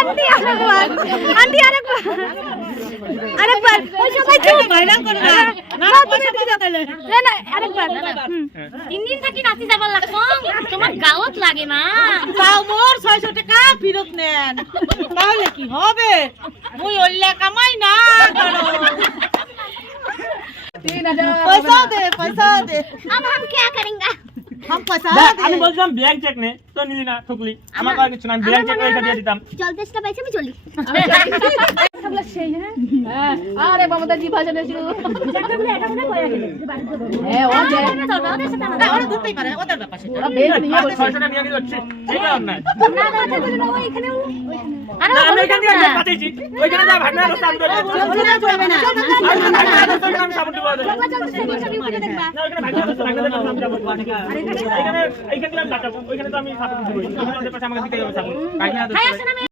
aunty আরেকবার aunty আরেকবার ওই সবাই চুপ ভাইরাল করে না না পয়সা দিতে তাহলে না না আরেকবার 3 দিন থাকি নাচি যাবার লাগতো তোমার গাওত লাগে না তাও মোর 600 টাকা ফেরত নেন তাহলে কি হবে মুই ওল্লা কামাই না করো 3000 पैसा दे अब हम क्या करेंगे हम पैसा আমি বলছিলাম ব্যাংক চেক নে তো নিলি না ঠকলি আমার কাছে কিছু না আমি ব্যাংক চেক রেখে দিয়ে দিতাম চলতে স্টেপ আছে আমি চলি আরে বাবাদা জি ভাষা শুরু হ্যাঁ ও যে ওরা ধরতেই পারে ওদের ব্যাপার সেটা ওরা বেশ নিয়ে বসে 600 টাকা নিয়ে যাচ্ছি ঠিক আছে না আরে না আমি এখান থেকে পাঠিয়েছি ওইখানে যা ভাগনা রাস্তা আমি ধরে চলবে না আমি সাপোর্ট দিব না ওইখানে ভাগনা রাস্তা ভাগনা রাস্তা আমি যাব এইখানে আমি বাঁচাবো ওইখানে তো আমি সাপোর্ট দিব ওইখানে ওদের পাশে আমাকে দিতে হবে সাপোর্ট ভাগনা